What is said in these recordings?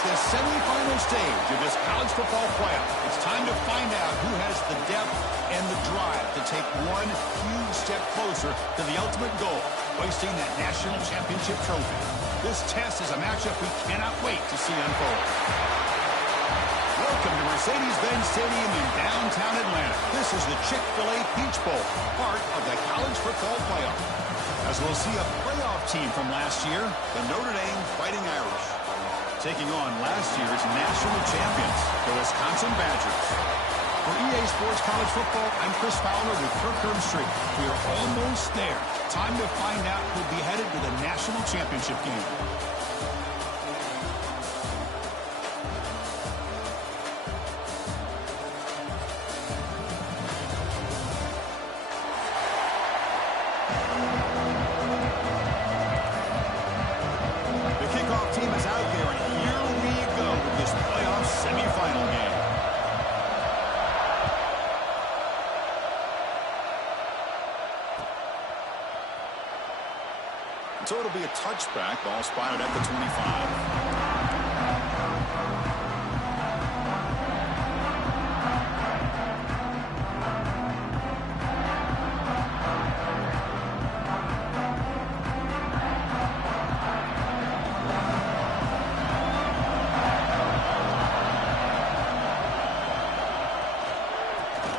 It's the semifinal stage of this college football playoff. It's time to find out who has the depth and the drive to take one huge step closer to the ultimate goal, hoisting that national championship trophy. This test is a matchup we cannot wait to see unfold. Welcome to Mercedes-Benz Stadium in downtown Atlanta. This is the Chick-fil-A Peach Bowl, part of the college football playoff. As we'll see a playoff team from last year, the Notre Dame Fighting Irish, taking on last year's national champions, the Wisconsin Badgers. For EA Sports College Football, I'm Chris Fowler with Kirk Herbstreit. We are almost there. Time to find out who'll be headed to the national championship game. So it'll be a touchback, ball spotted at the 25.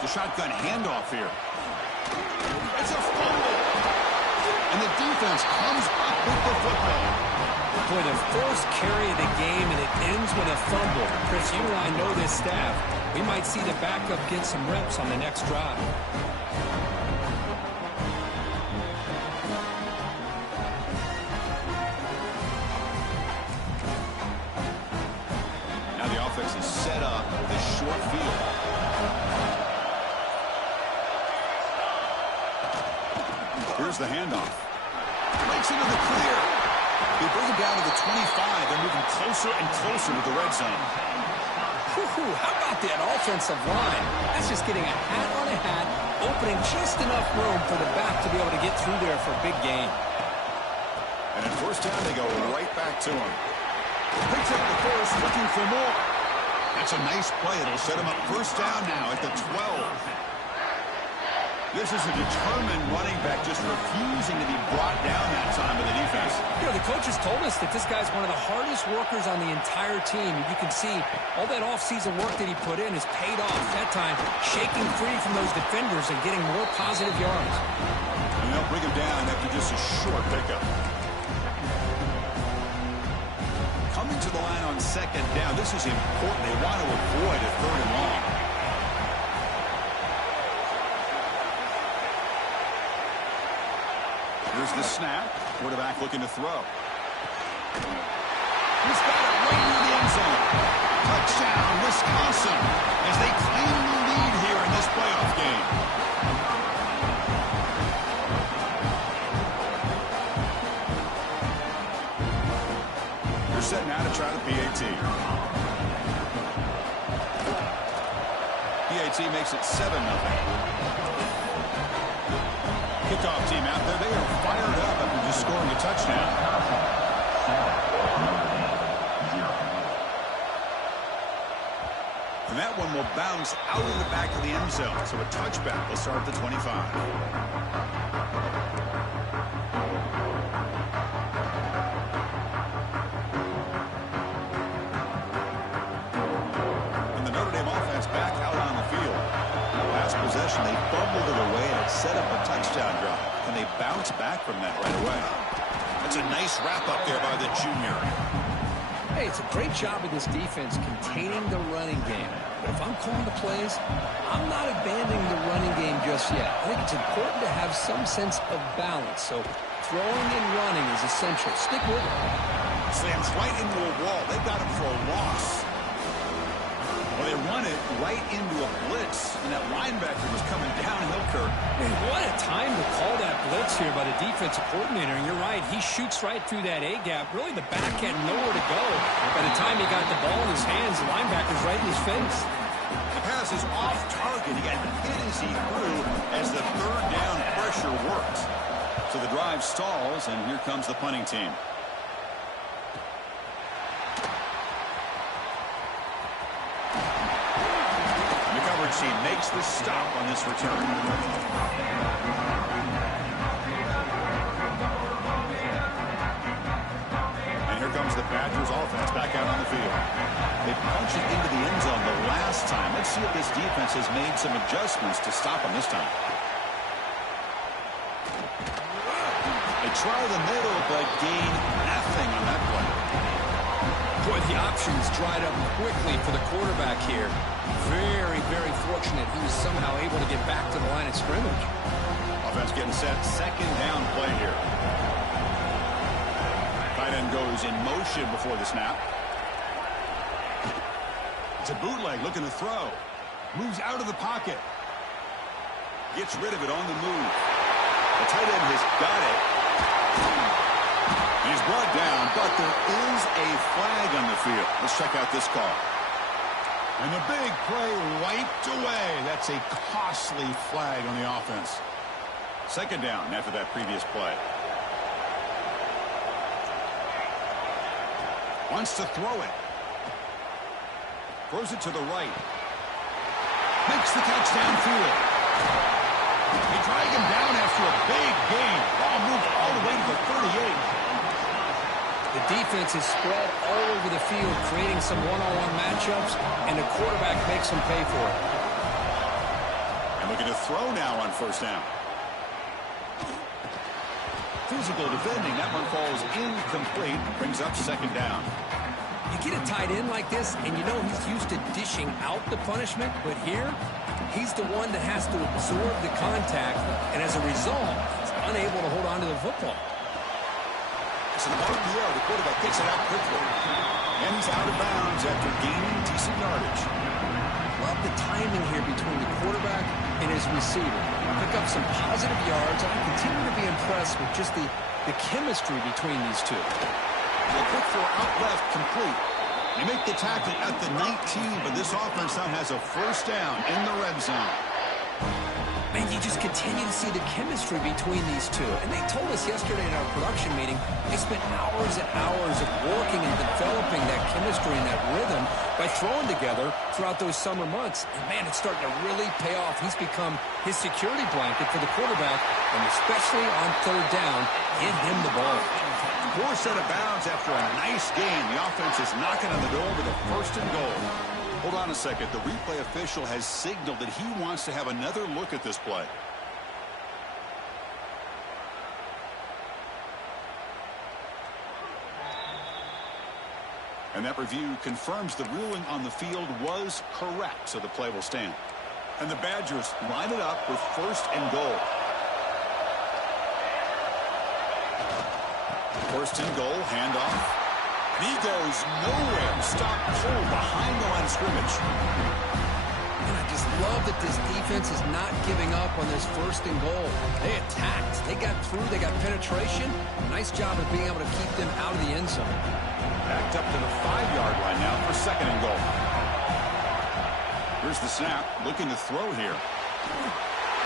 The shotgun handoff here. It's a fumble. And the defense comes up with the football. Boy, the first carry of the game, and it ends with a fumble. Chris, you and I know this staff. We might see the backup get some reps on the next drive. Now the offense is set up this short field. Here's the handoff. Breaks into the clear. They bring him down to the 25. They're moving closer and closer to the red zone. How about that offensive line? That's just getting a hat on a hat, opening just enough room for the back to be able to get through there for a big gain. And at first down, they go right back to him. Picks up the first, looking for more. That's a nice play. It'll set him up first down now at the 12. This is a determined running back just refusing to be brought down that time by the defense. You know, the coaches told us that this guy's one of the hardest workers on the entire team. And you can see all that offseason work that he put in has paid off. That time, shaking free from those defenders and getting more positive yards. And they'll bring him down after just a short pickup. Coming to the line on second down, this is important. They want to avoid a third and long. Here's the snap. Quarterback looking to throw. He's got it right near the end zone. Touchdown, Wisconsin, as they claim the lead here in this playoff game. They're set now to try the PAT. PAT makes it 7-0. Kickoff team out there. They are fired up after just scoring a touchdown. And that one will bounce out of the back of the end zone. So a touchback will start at the 25. And the Notre Dame offense back out on the field. Last possession, they fumbled it away, and it set up a touchdown drive. And they bounce back from that right away. That's a nice wrap-up there by the junior. Hey, it's a great job of this defense containing the running game. But if I'm calling the plays, I'm not abandoning the running game just yet. I think it's important to have some sense of balance. So throwing and running is essential. Stick with it. Slams right into a wall. They got him for a loss. Well, they run it right into a blitz, and that linebacker was coming downhill, Kirk. Man, what a time to call that blitz here by the defensive coordinator. And you're right, he shoots right through that A-gap. Really, the back had nowhere to go. By the time he got the ball in his hands, the linebacker's right in his face. The pass is off target. He got hit as he threw as the third down pressure worked. So the drive stalls, and here comes the punting team. Dynasty makes the stop on this return. And here comes the Badgers offense back out on the field. They punched it into the end zone the last time. Let's see if this defense has made some adjustments to stop them this time. They try the middle, but gain nothing on that play. Boy, the options dried up quickly for the quarterback here. Very, very fortunate he was somehow able to get back to the line of scrimmage. Offense getting set. Second down play here. Tight end goes in motion before the snap. It's a bootleg looking to throw. Moves out of the pocket. Gets rid of it on the move. The tight end has got it. He's brought down, but there is a flag on the field. Let's check out this call. And the big play wiped away. That's a costly flag on the offense. Second down after that previous play. Wants to throw it. Throws it to the right. Makes the catch downfield. They drag him down after a big gain. Ball moved all the way to the 38. The defense is spread all over the field, creating some one-on-one matchups, and the quarterback makes them pay for it. And looking to throw now on first down. Physical defending. That one falls incomplete. Brings up second down. You get a tight end like this, and you know he's used to dishing out the punishment, but here, he's the one that has to absorb the contact, and as a result, he's unable to hold on to the football. It's an RPO. The quarterback gets it out quickly. And he's out of bounds after gaining decent yardage. Love the timing here between the quarterback and his receiver. Pick up some positive yards, and I continue to be impressed with just the chemistry between these two. The quick throw out left, complete. They make the tackle at the 19, but this offense now has a first down in the red zone. Man, you just continue to see the chemistry between these two. And they told us yesterday in our production meeting, they spent hours and hours of working and developing that chemistry and that rhythm by throwing together throughout those summer months. And, man, it's starting to really pay off. He's become his security blanket for the quarterback, and especially on third down, get him the ball. Poor set of bounds after a nice game. The offense is knocking on the door with a first and goal. Hold on a second. The replay official has signaled that he wants to have another look at this play. And that review confirms the ruling on the field was correct, so the play will stand. And the Badgers line it up with first and goal. First and goal, handoff. And he goes nowhere. Stopped cold behind the line of scrimmage. And I just love that this defense is not giving up on this first and goal. They attacked. They got through. They got penetration. Nice job of being able to keep them out of the end zone. Backed up to the 5-yard line now for second and goal. Here's the snap. Looking to throw here.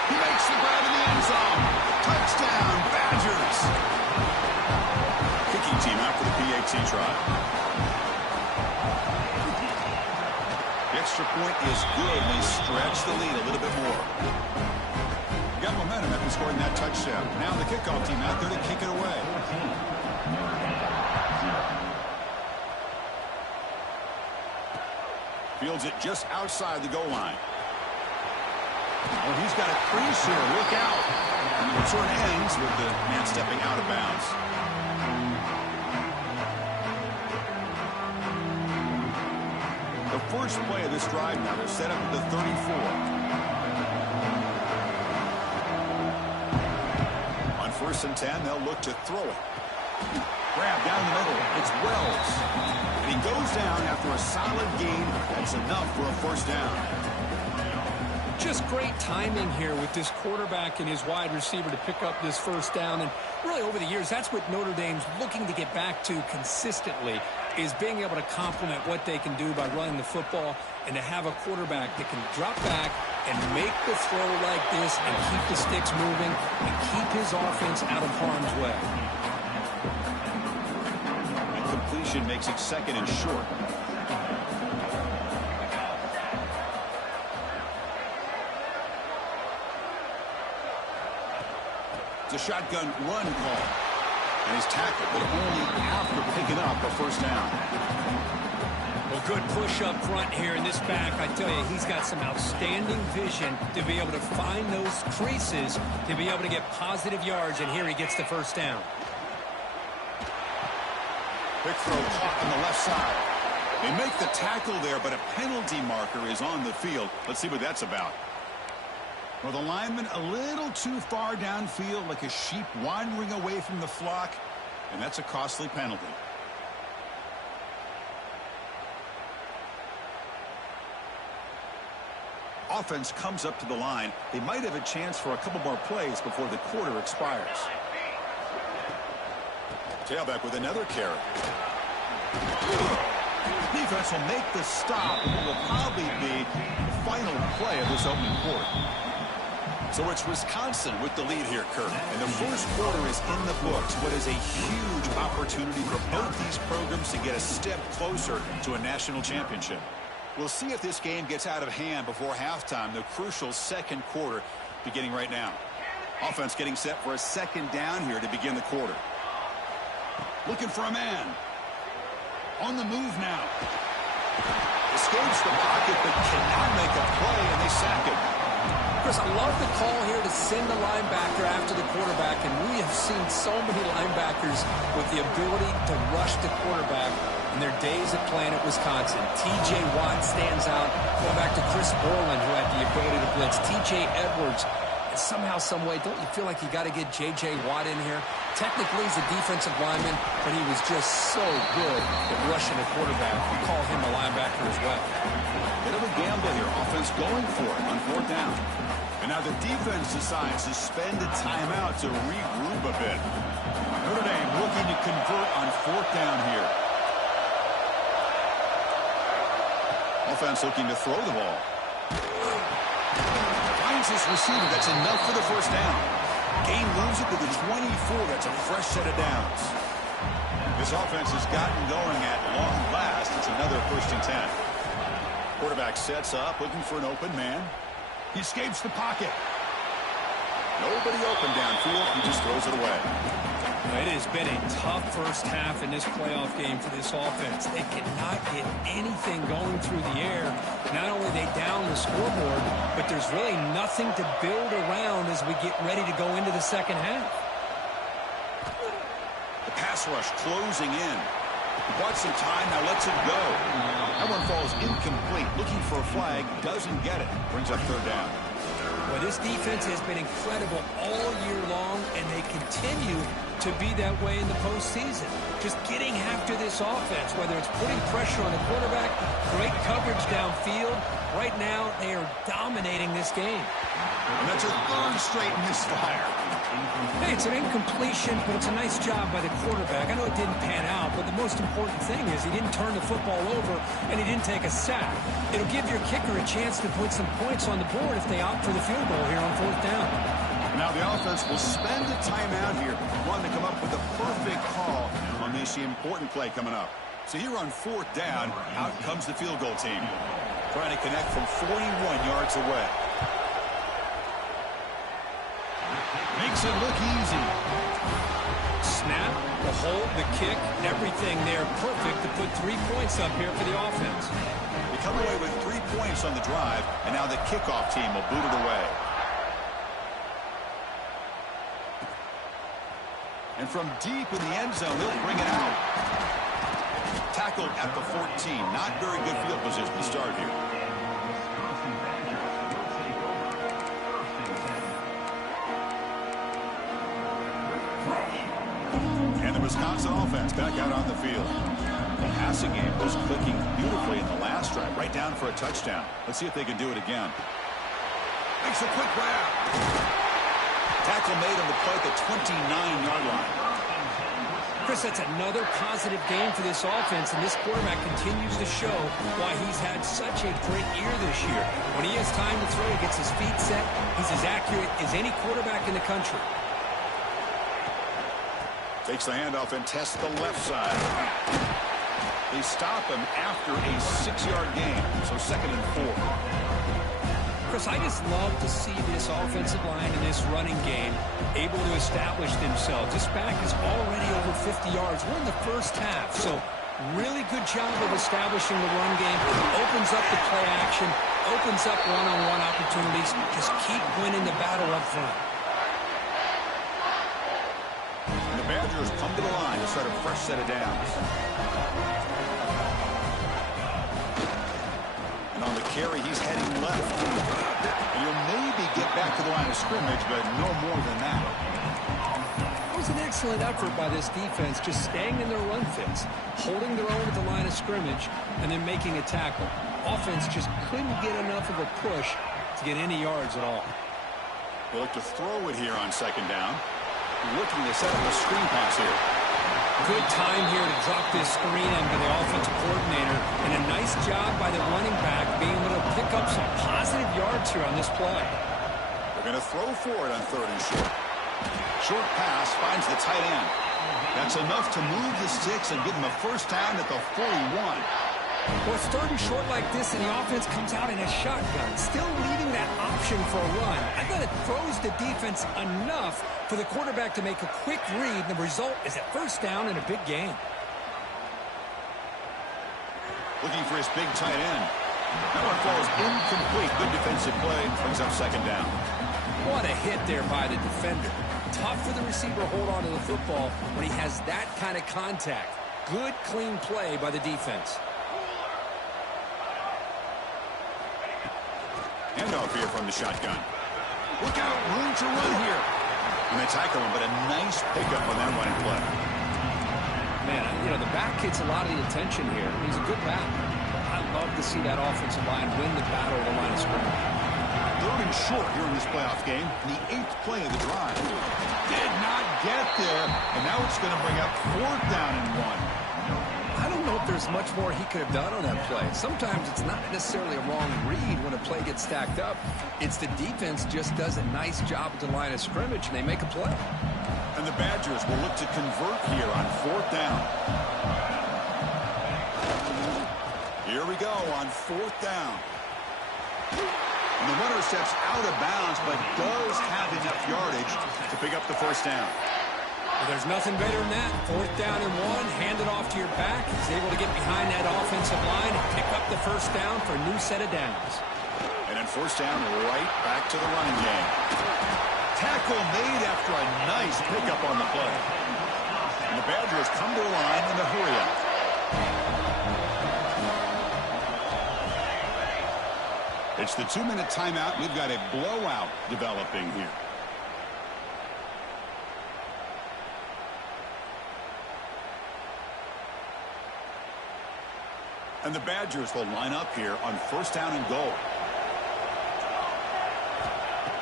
He makes the grab in the end zone. Touchdown, Badgers. Kicking team out for the PAT try. The extra point is good, and they stretch the lead a little bit more. Got momentum after scoring that touchdown. Now the kickoff team out there to kick it away. Fields it just outside the goal line. Oh, he's got a crease here. Look out. And the return ends with the man stepping out of bounds. The first play of this drive now, they're set up at the 34. On first and 10, they'll look to throw it. Grab down the middle. It's Wells. And he goes down after a solid gain. That's enough for a first down. Just great timing here with this quarterback and his wide receiver to pick up this first down. And really over the years, that's what Notre Dame's looking to get back to consistently, is being able to complement what they can do by running the football and to have a quarterback that can drop back and make the throw like this and keep the sticks moving and keep his offense out of harm's way. And completion makes it second and short. a shotgun run call. And he's tackled, but only after picking up a first down. Well, good push up front here in this back. I tell you, he's got some outstanding vision to be able to find those creases, to be able to get positive yards, and here he gets the first down. Quick throw caught on the left side. They make the tackle there, but a penalty marker is on the field. Let's see what that's about. Well, the lineman a little too far downfield, like a sheep wandering away from the flock, and that's a costly penalty. Offense comes up to the line. They might have a chance for a couple more plays before the quarter expires. Tailback with another carry. Defense will make the stop, and it will probably be the final play of this opening quarter. So it's Wisconsin with the lead here, Kirk. And the first quarter is in the books. What is a huge opportunity for both these programs to get a step closer to a national championship. We'll see if this game gets out of hand before halftime, the crucial second quarter beginning right now. Offense getting set for a second down here to begin the quarter. Looking for a man. On the move now. Escapes the pocket, but cannot make a play, and they sack him. Chris, I love the call here to send the linebacker after the quarterback, and we have seen so many linebackers with the ability to rush the quarterback in their days of playing at Wisconsin. T.J. Watt stands out. Going back to Chris Borland, who had the ability to blitz. T.J. Edwards. And somehow, some way, don't you feel like you got to get J.J. Watt in here? Technically, he's a defensive lineman, but he was just so good at rushing the quarterback. We call him a linebacker as well. Bit of a gamble here. Offense going for it on fourth down. And now the defense decides to spend a timeout to regroup a bit. Notre Dame looking to convert on fourth down here. Offense looking to throw the ball. Finds his receiver. That's enough for the first down. Gain moves it to the 24. That's a fresh set of downs. This offense has gotten going at long last. It's another 1st and 10. Quarterback sets up, looking for an open man. He escapes the pocket. Nobody open downfield. He just throws it away. It has been a tough first half in this playoff game for this offense. They cannot get anything going through the air. Not only they down the scoreboard, but there's really nothing to build around as we get ready to go into the second half. The pass rush closing in. Bought some time, now lets it go. That one falls incomplete. Looking for a flag, doesn't get it. Brings up third down. Well, this defense has been incredible all year long, and they continue to be that way in the postseason. Just getting after this offense, whether it's putting pressure on the quarterback, great coverage downfield. Right now, they are dominating this game. And that's a third straight misfire. Hey, it's an incompletion, but it's a nice job by the quarterback. I know it didn't pan out, but the most important thing is he didn't turn the football over, and he didn't take a sack. It'll give your kicker a chance to put some points on the board if they opt for the field goal here on fourth down. Now the offense will spend a timeout here, wanting to come up with a perfect call on this important play coming up. So here on fourth down, out comes the field goal team. Trying to connect from 41 yards away. Makes it look easy. Snap, the hold, the kick, everything there perfect to put 3 points up here for the offense. They come away with 3 points on the drive, and now the kickoff team will boot it away. And from deep in the end zone, they'll bring it out. Tackled at the 14. Not very good field position to start here. And the Wisconsin offense back out on the field. The passing game was clicking beautifully in the last drive, right down for a touchdown. Let's see if they can do it again. Makes a quick grab. Tackle made on the play at the 29-yard line. Chris, that's another positive game for this offense, and this quarterback continues to show why he's had such a great year this year. When he has time to throw, he gets his feet set. He's as accurate as any quarterback in the country. Takes the handoff and tests the left side. They stop him after a 6-yard gain, so 2nd and 4. Chris, I just love to see this offensive line and this running game able to establish themselves. This back is already over 50 yards. We're in the first half, so really good job of establishing the run game. Opens up the play action, opens up one-on-one opportunities. Just keep winning the battle up front. And the Badgers come to the line to start a fresh set of downs. And on the carry, he's heading left. And he'll maybe get back to the line of scrimmage, but no more than that. It was an excellent effort by this defense, just staying in their run fits, holding their own at the line of scrimmage, and then making a tackle. Offense just couldn't get enough of a push to get any yards at all. They'll look to throw it here on second down. Looking to set up a screen pass here. Good time here to drop this screen into the offensive coordinator, and a nice job by the running back being able to pick up some positive yards here on this play. They're going to throw for it on 3rd and short. Short pass finds the tight end. That's enough to move the sticks and give them a first down at the 41. Well, it's 3rd and short like this, and the offense comes out in a shotgun, still leaving that option for a run. I thought it throws the defense enough for the quarterback to make a quick read, and the result is a first down and a big gain. Looking for his big tight end. That one falls incomplete. Good defensive play. Brings up second down. What a hit there by the defender. Tough for the receiver to hold on to the football when he has that kind of contact. Good, clean play by the defense. Handoff here from the shotgun. Look out, room to run here. And they tackle him, but a nice pickup on that running play. Man, you know, the back gets a lot of the attention here. He's a good back. I love to see that offensive line win the battle of the line of scrimmage. 3rd and short here in this playoff game. The 8th play of the drive. Did not get there, and now it's going to bring up 4th down and 1. I don't know if there's much more he could have done on that play. Sometimes it's not necessarily a wrong read when a play gets stacked up. It's the defense just does a nice job at the line of scrimmage, and they make a play. And the Badgers will look to convert here on 4th down. Here we go on 4th down. And the runner steps out of bounds, but does have enough yardage to pick up the first down. Well, there's nothing better than that. 4th down and 1, hand it off to your back. He's able to get behind that offensive line and pick up the first down for a new set of downs. And then 1st down, right back to the running game. Tackle made after a nice pickup on the play. And the Badgers come to the line in the hurry-up. It's the 2-minute timeout. We've got a blowout developing here. And the Badgers will line up here on 1st down and goal.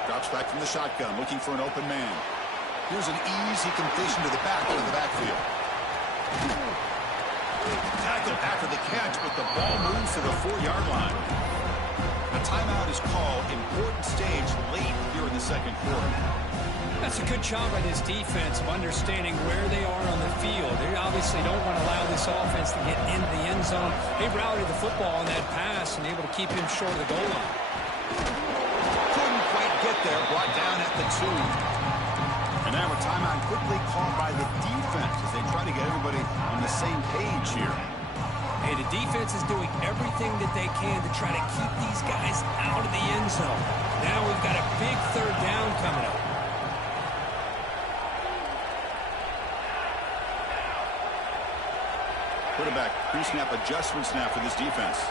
Drops back from the shotgun, looking for an open man. Here's an easy completion to the back of the backfield. Tackled after the catch, but the ball moves to the 4-yard line. A timeout is called. Important stage late here in the 2nd quarter. That's a good job by this defense of understanding where they are on the field. They obviously don't want to allow this offense to get into the end zone. They routed the football on that pass and able to keep him short of the goal line. Couldn't quite get there. Brought down at the 2. And now a timeout quickly called by the defense as they try to get everybody on the same page here. Hey, the defense is doing everything that they can to try to keep these guys out of the end zone. Now we've got a big 3rd down coming up. Quarterback pre-snap adjustment snap for this defense.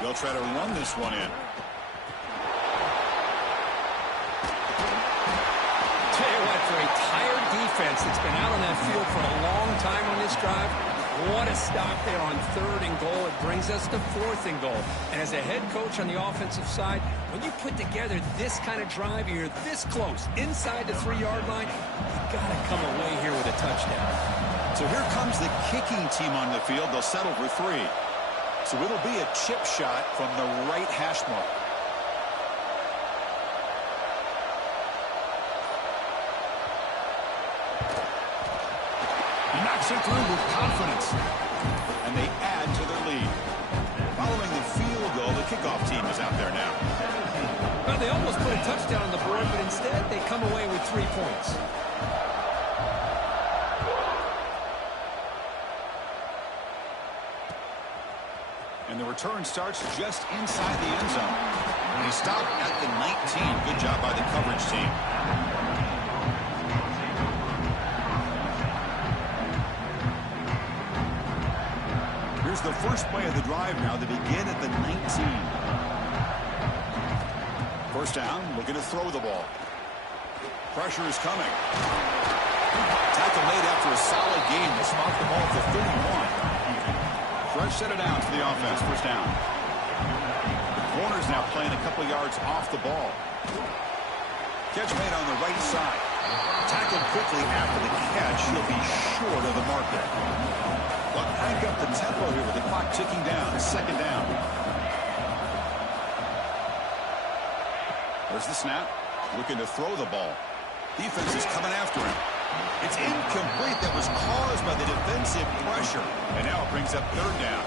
They'll try to run this one in. Tell you what, for a tired defense that's been out on that field for a long time on this drive, what a stop there on 3rd and goal. It brings us to 4th and goal. And as a head coach on the offensive side, when you put together this kind of drive, you're this close inside the 3-yard line, you've got to come away here with a touchdown. So here comes the kicking team on the field. They'll settle for 3. So it'll be a chip shot from the right hash mark. He knocks it through with confidence. And they add to their lead. Following the field goal, the kickoff team is out there now. touchdown on the board, but instead they come away with 3 points. And the return starts just inside the end zone. And he stopped at the 19. Good job by the coverage team. Here's the first play of the drive now. They begin at the 19. First down, looking to throw the ball. Pressure is coming. Tackle made after a solid game. They spot the ball at the 31. Fresh set it down for the offense. First down. The corner's now playing a couple yards off the ball. Catch made on the right side. Tackled quickly after the catch. He'll be short of the marker. But crank up the tempo here with the clock ticking down. Second down. There's the snap. Looking to throw the ball. Defense is coming after him. It's incomplete. That was caused by the defensive pressure. And now it brings up third down.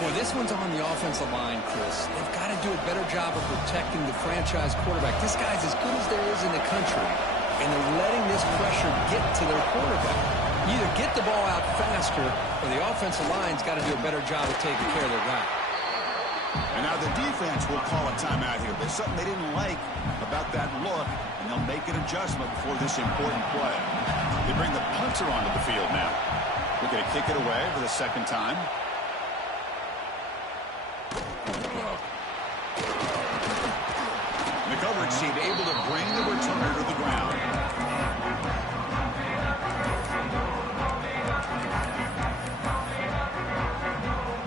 Boy, this one's on the offensive line, Chris. They've got to do a better job of protecting the franchise quarterback. This guy's as good as there is in the country. And they're letting this pressure get to their quarterback. You either get the ball out faster, or the offensive line's got to do a better job of taking care of their guy. And now the defense will call a timeout here. There's something they didn't like about that look, and they'll make an adjustment before this important play. They bring the punter onto the field now. They're going to kick it away for the second time. The coverage team able to bring the returner to the ground.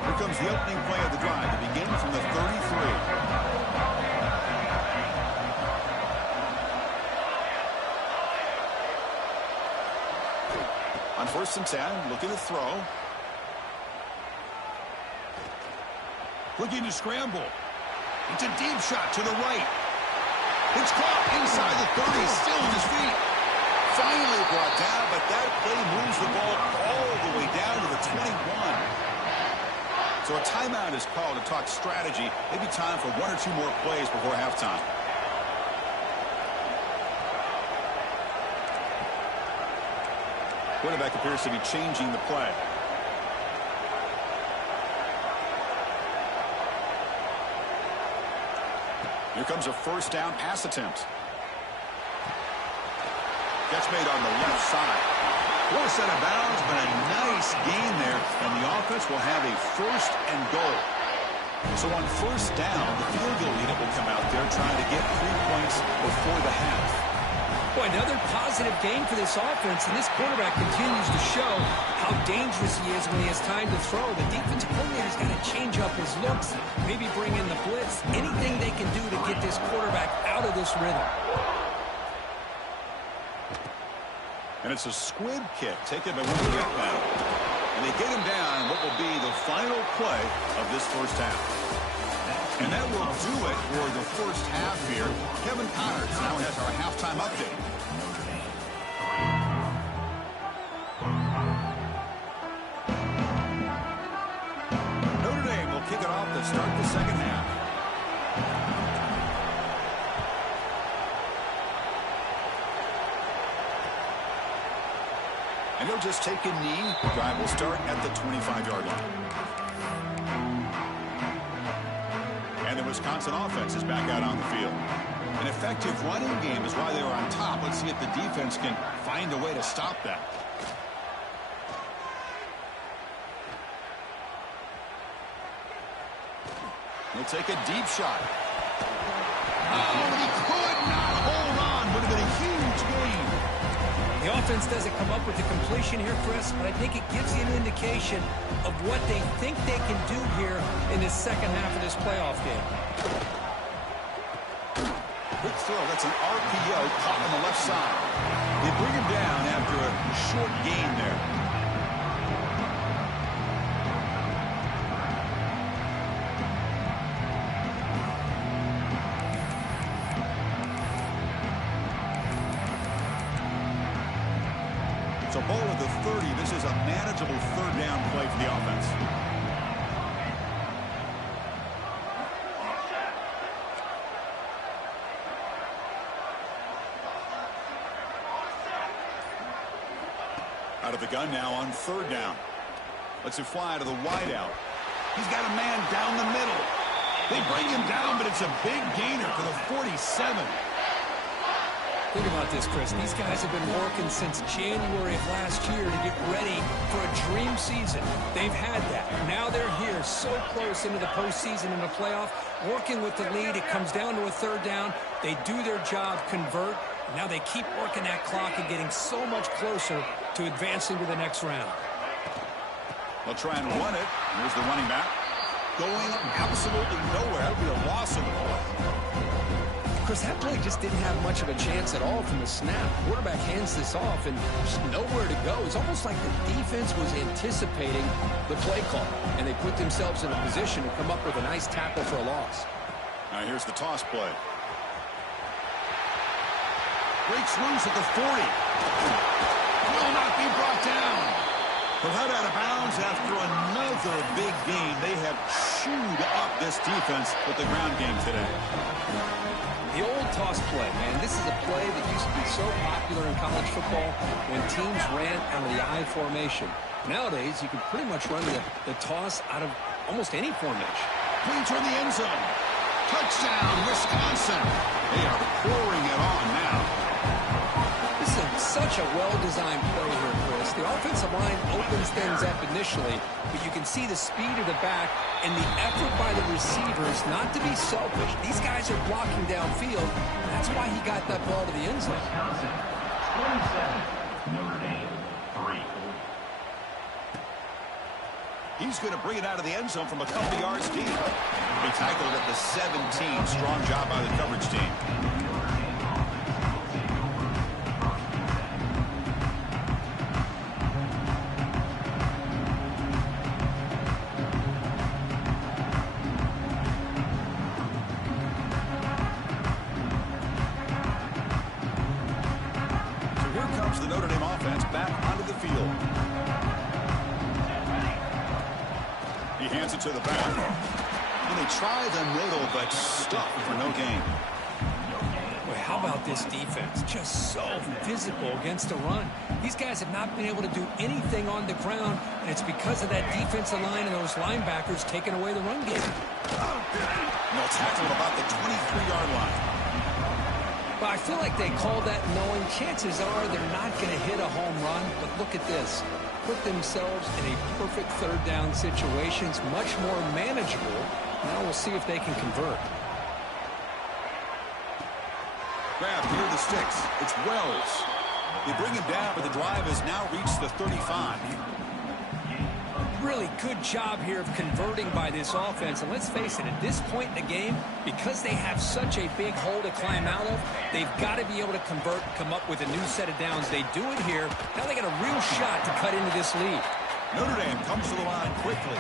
Here comes the opening play of the drive to begin from the 33. On first and 10, looking to throw. Looking to scramble. It's a deep shot to the right. It's caught inside the 30, still on his feet. Finally brought down, but that play moves the ball all the way down to the 21. So a timeout is called to talk strategy. Maybe time for 1 or 2 more plays before halftime. Quarterback appears to be changing the play. Here comes a first down pass attempt. Catch made on the left side. Poor set of bounds, but a nice gain there, and the offense will have a first and goal. So on first down, the field goal unit will come out there trying to get 3 points before the half. Boy, another positive game for this offense, and this quarterback continues to show how dangerous he is when he has time to throw. The defensive coordinator's got to change up his looks, maybe bring in the blitz, anything they can do to get this quarterback out of this rhythm. And it's a squib kick taken by Will now. And they get him down what will be the final play of this first half. And that will do it for the first half here. Kevin Connors now has our halftime update. Notre Dame will kick it off to start the second half. And he'll just take a knee. The drive will start at the 25-yard line. And the Wisconsin offense is back out on the field. An effective running game is why they were on top. Let's see if the defense can find a way to stop that. He'll take a deep shot. Oh, he could not hold on. Would have been a huge gain. The offense doesn't come up with the completion here, Chris, but I think it gives you an indication of what they think they can do here in this second half of this playoff game. Quick throw. That's an RPO caught on the left side. They bring him down after a short gain there. So ball at the 30. This is a manageable third down play for the offense. Out of the gun now on third down. Lets it fly to the wideout. He's got a man down the middle. They bring him down, but it's a big gainer for the 47. Think about this, Chris. These guys have been working since January of last year to get ready for a dream season. They've had that. Now they're here so close into the postseason and the playoff, working with the lead. It comes down to a third down. They do their job, convert. Now they keep working that clock and getting so much closer to advancing to the next round. They'll try and run it. Here's the running back. Going absolutely nowhere. That would be a loss of the ball. Chris, that play just didn't have much of a chance at all from the snap. Quarterback hands this off and just nowhere to go. It's almost like the defense was anticipating the play call, and they put themselves in a position to come up with a nice tackle for a loss. Now here's the toss play. Breaks loose at the 40. Will not be brought down. But head out of bounds after another big game. They have chewed up this defense with the ground game today. The old toss play, man, this is a play that used to be so popular in college football when teams ran out of the I formation. Nowadays, you can pretty much run the toss out of almost any formation. Clean toward the end zone. Touchdown, Wisconsin. They are pouring it on now. This is such a well-designed play here, Chris. The offensive line opens things up initially, but you can see the speed of the back and the effort by the receivers not to be selfish. These guys are blocking downfield. That's why he got that ball to the end zone. Notre Dame, 3. He's going to bring it out of the end zone from a couple yards deep. He tackled at the 17. Strong job by the coverage team. The Notre Dame offense back onto the field. He hands it to the back. And they try the middle, but stuck for no gain. Boy, how about this defense? Just so physical against the run. These guys have not been able to do anything on the ground, and it's because of that defensive line and those linebackers taking away the run game. And they'll tackle about the 23-yard line. But I feel like they called that knowing chances are they're not going to hit a home run. But look at this. Put themselves in a perfect third down situation. It's much more manageable. Now we'll see if they can convert. Grabbed near the sticks. It's Wells. They bring him down, but the drive has now reached the 35. Really good job here of converting by this offense. And let's face it, at this point in the game, because they have such a big hole to climb out of, they've got to be able to convert, come up with a new set of downs. They do it here. Now they got a real shot to cut into this lead. Notre Dame comes to the line quickly.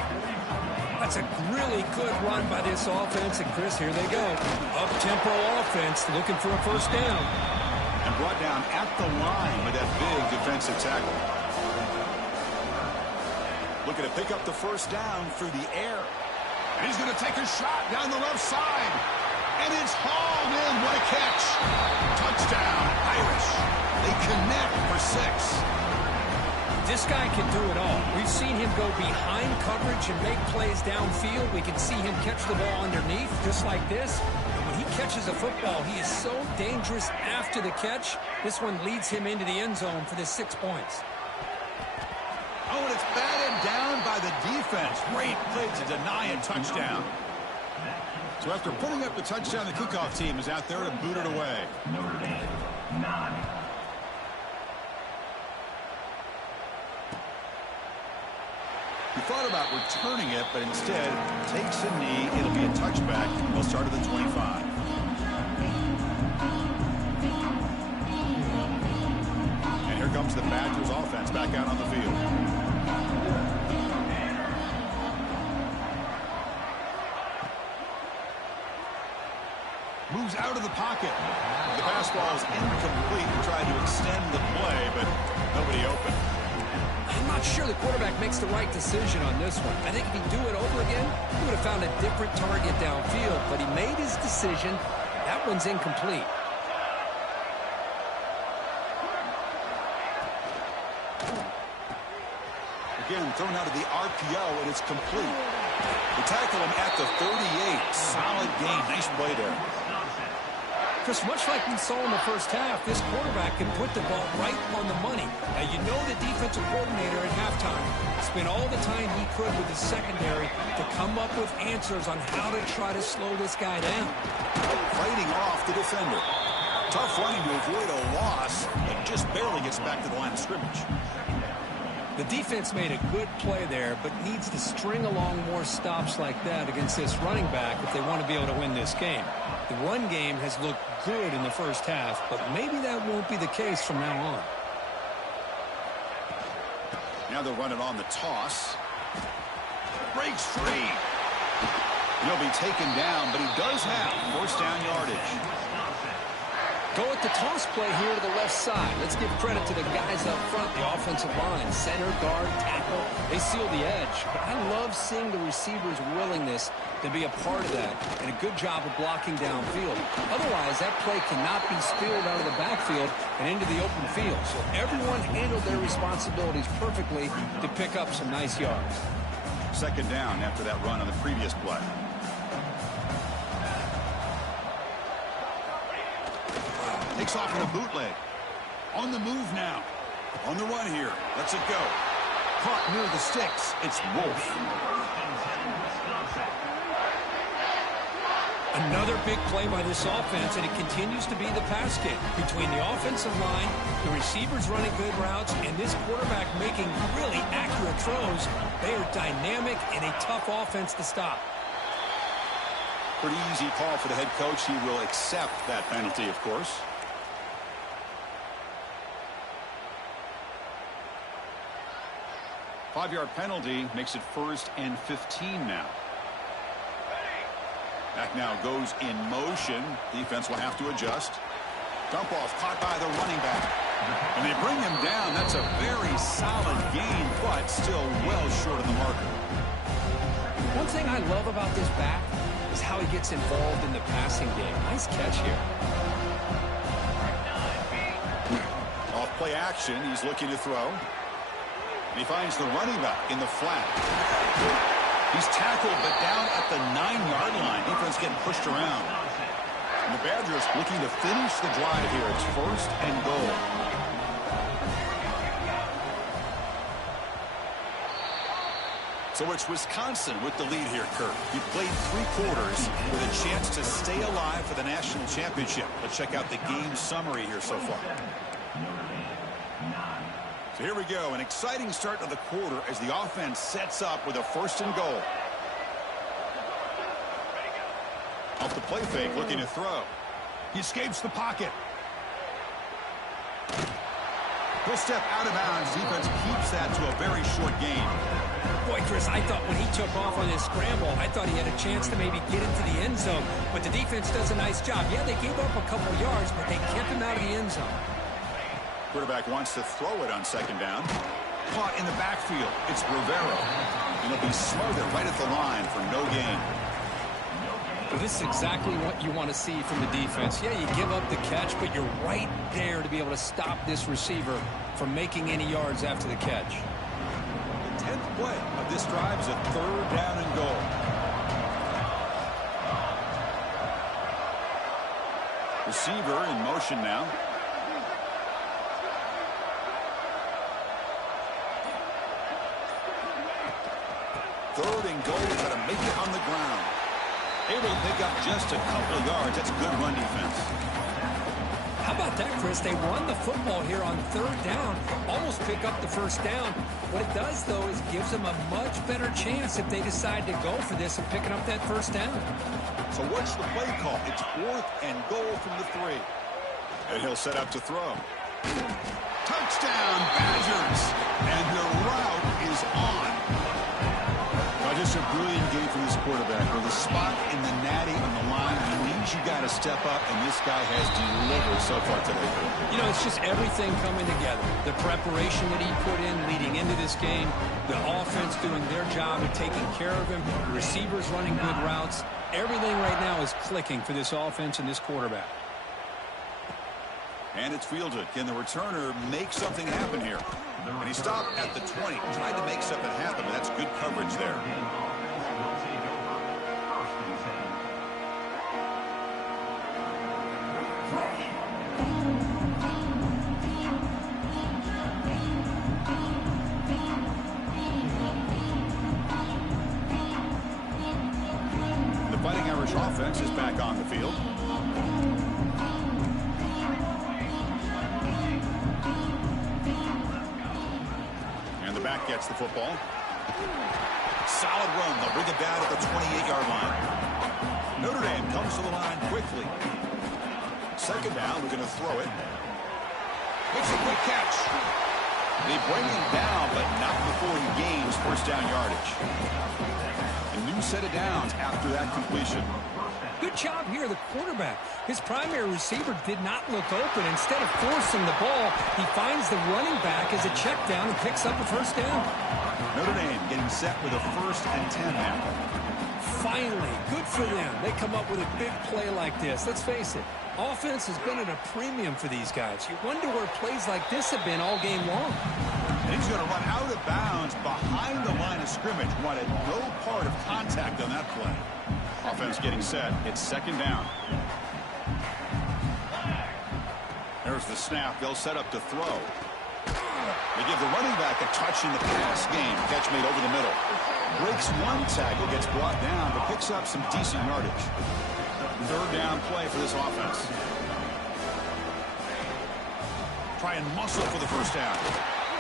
That's a really good run by this offense. And, Chris, here they go. Up-tempo offense looking for a first down. And brought down at the line with that big defensive tackle. Looking to pick up the first down through the air. And he's going to take a shot down the left side. And it's hauled in. What a catch. Touchdown, Irish. They connect for 6. This guy can do it all. We've seen him go behind coverage and make plays downfield. We can see him catch the ball underneath just like this. And when he catches a football, he is so dangerous after the catch. This one leads him into the end zone for the 6 points. Oh, and it's batted down by the defense. Great play to deny a touchdown. So after putting up the touchdown, the kickoff team is out there to boot it away. Notre Dame, 9. He thought about returning it, but instead takes a knee. It'll be a touchback. They'll start at the 25. And here comes the Badgers offense back out on the field. Moves out of the pocket. The pass ball is incomplete. He tried to extend the play, but nobody open. I'm not sure the quarterback makes the right decision on this one. I think if he'd do it over again, he would have found a different target downfield, but he made his decision. That one's incomplete. Again, thrown out of the RPO, and it's complete. They tackle him at the 38. Solid gain. Nice play there. Chris, much like we saw in the first half, this quarterback can put the ball right on the money. Now, you know the defensive coordinator at halftime spent all the time he could with his secondary to come up with answers on how to try to slow this guy down. Fighting off the defender. Tough running to avoid a loss, but just barely gets back to the line of scrimmage. The defense made a good play there, but needs to string along more stops like that against this running back if they want to be able to win this game. The run game has looked good in the first half, but maybe that won't be the case from now on. Now they'll run it on the toss. Breaks free. He'll be taken down, but he does have first down yardage. Go with the toss play here to the left side. Let's give credit to the guys up front, the offensive line. Center, guard, tackle, they seal the edge. But I love seeing the receivers' willingness to be a part of that and a good job of blocking downfield. Otherwise, that play cannot be spilled out of the backfield and into the open field. So everyone handled their responsibilities perfectly to pick up some nice yards. Second down after that run on the previous play. Takes off in a bootleg. On the move now. On the run here. Lets it go. Caught near the sticks. It's Wolf. Another big play by this offense, and it continues to be the pass game. Between the offensive line, the receivers running good routes, and this quarterback making really accurate throws, they are dynamic and a tough offense to stop. Pretty easy call for the head coach. He will accept that penalty, of course. Five-yard penalty makes it 1st and 15 now. Back now goes in motion. Defense will have to adjust. Dump off caught by the running back. And they bring him down. That's a very solid gain, but still well short of the marker. One thing I love about this back is how he gets involved in the passing game. Nice catch here. Off play action. He's looking to throw. And he finds the running back in the flat. He's tackled, but down at the 9-yard line. Defense getting pushed around. And the Badgers looking to finish the drive here. It's 1st and goal. So it's Wisconsin with the lead here, Kirk. He played 3 quarters with a chance to stay alive for the national championship. Let's check out the game summary here so far. So here we go, an exciting start to the quarter as the offense sets up with a 1st and goal. Off the play fake, looking to throw. He escapes the pocket. He'll step out of bounds. Defense keeps that to a very short gain. Boy, Chris, I thought when he took off on his scramble, I thought he had a chance to maybe get into the end zone. But the defense does a nice job. Yeah, they gave up a couple yards, but they kept him out of the end zone. Quarterback wants to throw it on 2nd down. Caught in the backfield. It's Rivera. And he'll be smothered right at the line for no gain. Well, this is exactly what you want to see from the defense. Yeah, you give up the catch, but you're right there to be able to stop this receiver from making any yards after the catch. The 10th play of this drive is a 3rd down and goal. Receiver in motion now. 3rd and goal. Got to make it on the ground. Able to pick up just a couple of yards. That's good run defense. How about that, Chris? They run the football here on 3rd down, almost pick up the 1st down. What it does, though, is gives them a much better chance if they decide to go for this and picking up that 1st down. So what's the play call? It's 4th and goal from the 3. And he'll set up to throw. Touchdown, Badgers! And the route is on. Just a brilliant game from this quarterback. With a spot in the natty on the line, he means you got to step up, and this guy has delivered so far today. You know, it's just everything coming together. The preparation that he put in leading into this game, the offense doing their job of taking care of him, the receivers running good routes. Everything right now is clicking for this offense and this quarterback. And it's fielded. Can the returner make something happen here? And he stopped at the 20. Tried to make something happen, but that's good coverage there. The Fighting Irish offense is back on the field. Back gets the football. Solid run. They'll bring it down at the 28-yard line. Notre Dame comes to the line quickly. Second down, we're going to throw it. Makes a quick catch. They bring him down, but not before he gains first down yardage. A new set of downs after that completion. Good job here, the quarterback. His primary receiver did not look open. Instead of forcing the ball, he finds the running back as a check down and picks up a first down. Notre Dame getting set with a 1st and 10 now. Finally, good for them. They come up with a big play like this. Let's face it, offense has been at a premium for these guys. You wonder where plays like this have been all game long. And he's going to run out of bounds behind the line of scrimmage. Wanted no part of contact on that play. Offense getting set. It's second down. There's the snap. They'll set up to throw. They give the running back a touch in the pass game. Catch made over the middle. Breaks one tackle, gets brought down, but picks up some decent yardage. Third down play for this offense. Try and muscle for the first down.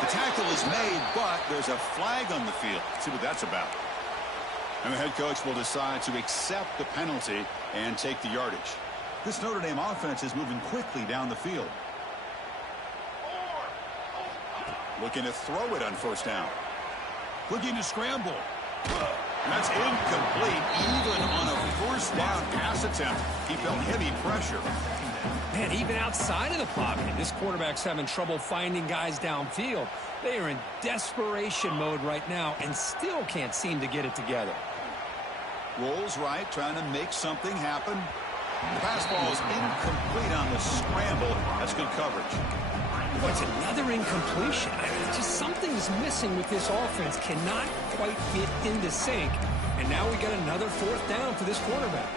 The tackle is made, but there's a flag on the field. Let's see what that's about. And the head coach will decide to accept the penalty and take the yardage. This Notre Dame offense is moving quickly down the field. Looking to throw it on first down. Looking to scramble. That's incomplete. Even on a first down pass attempt, he felt heavy pressure. Man, even outside of the pocket, this quarterback's having trouble finding guys downfield. They are in desperation mode right now and still can't seem to get it together. Rolls right, trying to make something happen. The pass ball is incomplete on the scramble. That's good coverage. What's another incompletion? Just something's missing with this offense. Cannot quite get into sync. And now we got another fourth down for this quarterback.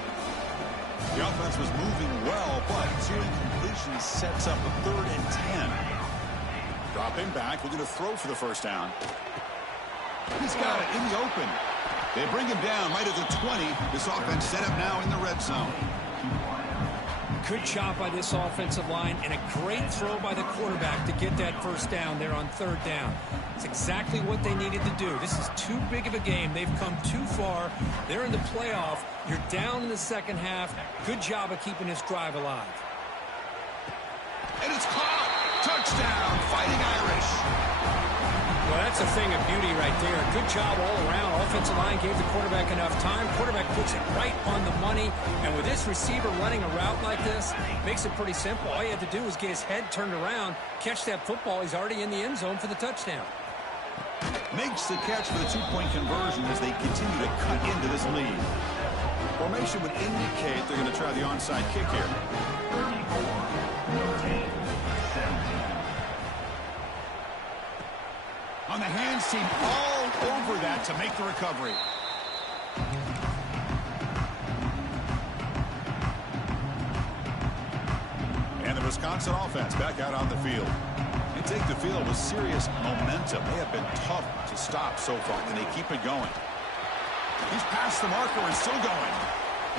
The offense was moving well, but 2 incompletions sets up a 3rd and 10. Dropping back, we're going to throw for the first down. He's got it in the open. They bring him down right at the 20. This offense set up now in the red zone. Good job by this offensive line and a great throw by the quarterback to get that first down there on 3rd down. It's exactly what they needed to do. This is too big of a game. They've come too far. They're in the playoff. You're down in the second half. Good job of keeping this drive alive. And it's caught. Touchdown, Fighting Irish. Well, that's a thing of beauty right there. Good job all around. Offensive line gave the quarterback enough time. Quarterback puts it right on the money. And with this receiver running a route like this, makes it pretty simple. All you had to do was get his head turned around, catch that football. He's already in the end zone for the touchdown. Makes the catch for the 2-point conversion as they continue to cut into this lead. Formation would indicate they're going to try the onside kick here. On the hands team, all over that to make the recovery. And the Wisconsin offense back out on the field. They take the field with serious momentum. They have been tough to stop so far. Can they keep it going? He's past the marker and still going.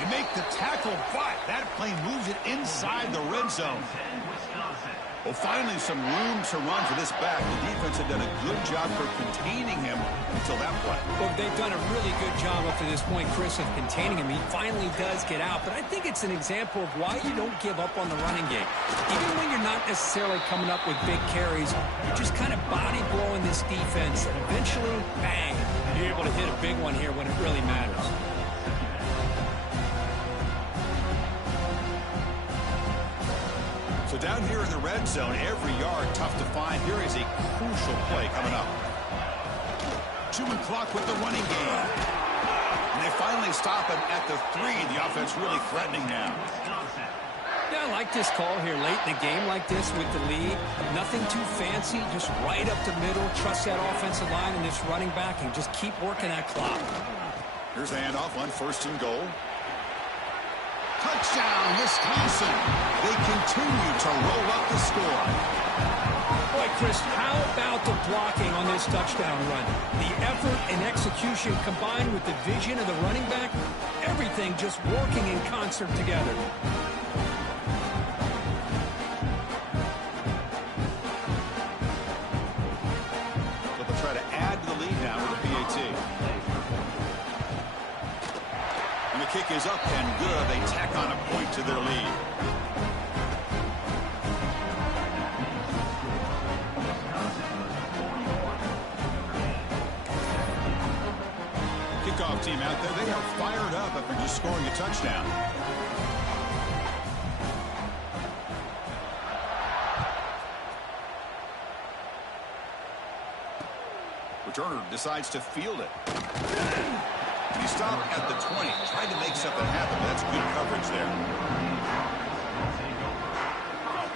They make the tackle, but that play moves it inside the red zone. Well, finally some room to run for this back. The defense had done a good job for containing him until that play. Well, they've done a really good job up to this point, Chris, of containing him. He finally does get out, but I think it's an example of why you don't give up on the running game. Even when you're not necessarily coming up with big carries, you're just kind of body blowing this defense, and eventually, bang, you're able to hit a big one here when it really matters. So down here in the red zone, every yard tough to find. Here is a crucial play coming up. Chewing clock with the running game. And they finally stop him at the 3. The offense really threatening now. Yeah, Yeah, I like this call here late in the game like this with the lead. Nothing too fancy, just right up the middle. Trust that offensive line and this running back and just keep working that clock. Here's the handoff on 1st and goal. Touchdown, Wisconsin. They continue to roll up the score. Boy, Chris, how about the blocking on this touchdown run? The effort and execution combined with the vision of the running back, everything just working in concert together. But they'll try to add to the lead now with a PAT. And the kick is up and good. They tack on a point to their lead. Kickoff team out there. They are fired up after just scoring a touchdown. Returner decides to field it. He stopped at the 20. Tried to make something happen, but that's good coverage there.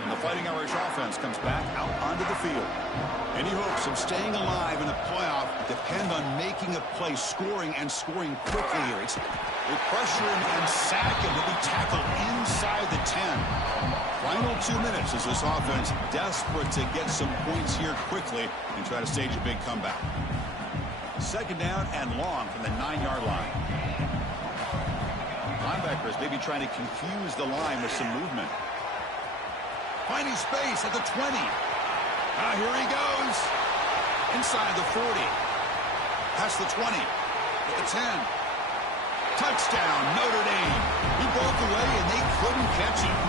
And the Fighting Irish offense comes back out onto the field. Any hopes of staying alive in the playoff depend on making a play, scoring and scoring quickly here. They pressure him and sack him. He'll be tackled inside the 10. Final 2 minutes as this offense desperate to get some points here quickly and try to stage a big comeback. 2nd down and long from the 9-yard line. Linebackers maybe trying to confuse the line with some movement. Finding space at the 20. Here he goes. Inside the 40. Past the 20. At the 10. Touchdown, Notre Dame. He broke away and they couldn't catch him.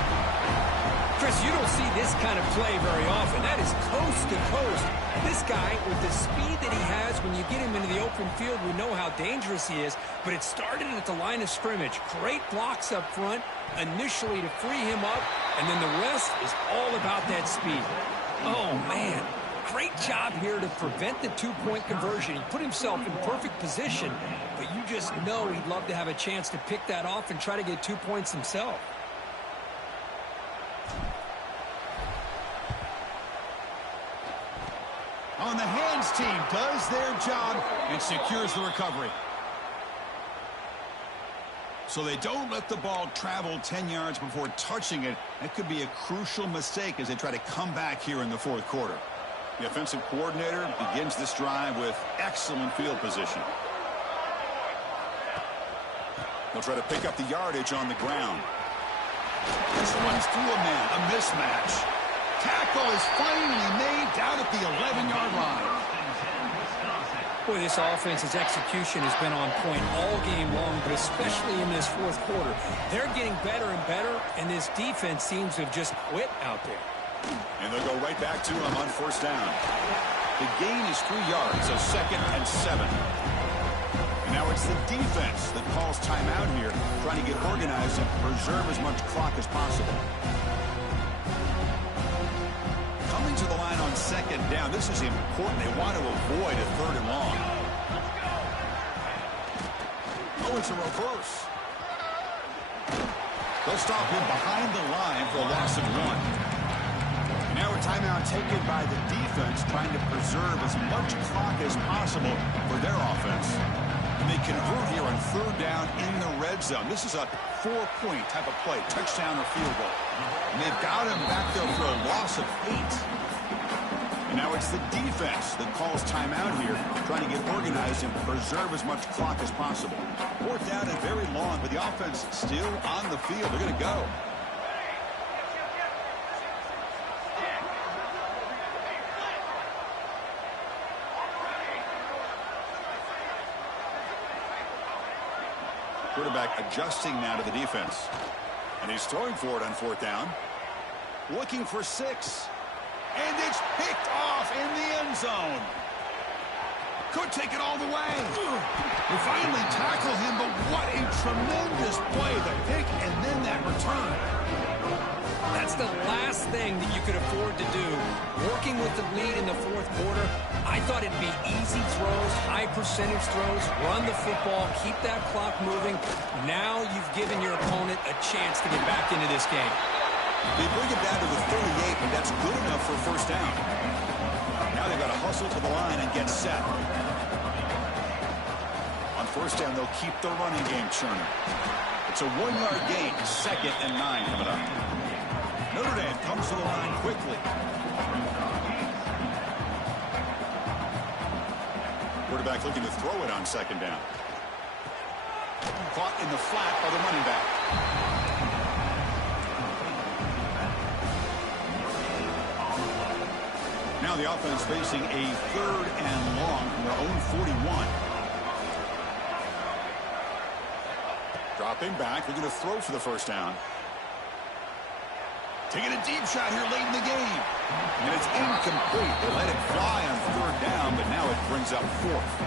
Chris, you don't see this kind of play very often. That is coast to coast. This guy, with the speed that he has, when you get him into the open field, we know how dangerous he is. But it started at the line of scrimmage. Great blocks up front, initially to free him up, and then the rest is all about that speed. Oh, man. Great job here to prevent the 2-point conversion. He put himself in perfect position, but you just know he'd love to have a chance to pick that off and try to get 2 points himself. On the hands team does their job and secures the recovery. So they don't let the ball travel 10 yards before touching it. That could be a crucial mistake as they try to come back here in the 4th quarter. The offensive coordinator begins this drive with excellent field position. They'll try to pick up the yardage on the ground. This runs through a man, a mismatch. Tackle is finally made down at the 11-yard line. Boy, this offense's execution has been on point all game long, but especially in this 4th quarter. They're getting better and better, and this defense seems to have just quit out there. And they'll go right back to him on 1st down. The gain is 3 yards, so 2nd and 7. And now it's the defense that calls timeout here, trying to get organized and preserve as much clock as possible. Coming to the line on 2nd down. This is important. They want to avoid a 3rd and long. Oh, it's a reverse. They'll stop him behind the line for a loss of 1. And now a timeout taken by the defense, trying to preserve as much clock as possible for their offense. And they convert here on 3rd down in the red zone. This is a 4-point type of play, touchdown or field goal. And they've got him back there for a loss of 8. And now it's the defense that calls timeout here, trying to get organized and preserve as much clock as possible. 4th down and very long, but the offense still on the field. They're going to go. Quarterback adjusting now to the defense. And he's throwing for it on 4th down. Looking for 6. And it's picked off in the end zone. Could take it all the way. They finally tackle him, but what a tremendous play. The pick and then that return. That's the last thing that you could afford to do. Working with the lead in the 4th quarter, I thought it'd be easy throws, high percentage throws, run the football, keep that clock moving. Now you've given your opponent a chance to get back into this game. They bring it down to the 38, but that's good enough for first down. Now they've got to hustle to the line and get set. On first down, they'll keep the running game churning. It's a 1-yard gain, 2nd and 9 coming up. Notre Dame comes to the line quickly. Quarterback looking to throw it on 2nd down. Caught in the flat by the running back. Now the offense facing a 3rd and long from their own 41. Dropping back, looking to throw for the first down. Taking a deep shot here late in the game. And it's incomplete. They let it fly on 3rd down, but now it brings up 4th.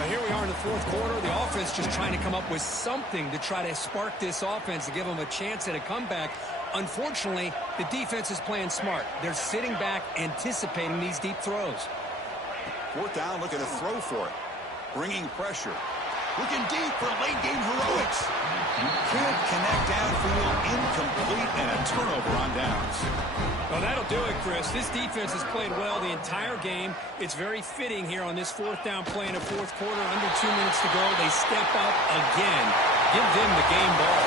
Now here we are in the 4th quarter. The offense just trying to come up with something to try to spark this offense to give them a chance at a comeback. Unfortunately, the defense is playing smart. They're sitting back, anticipating these deep throws. 4th down, looking to throw for it. Bringing pressure. Looking deep for late-game heroics. Can't connect downfield, incomplete, and a turnover on downs. Well, that'll do it, Chris. This defense has played well the entire game. It's very fitting here on this 4th down play in the 4th quarter. Under 2 minutes to go, they step up again. Give them the game ball.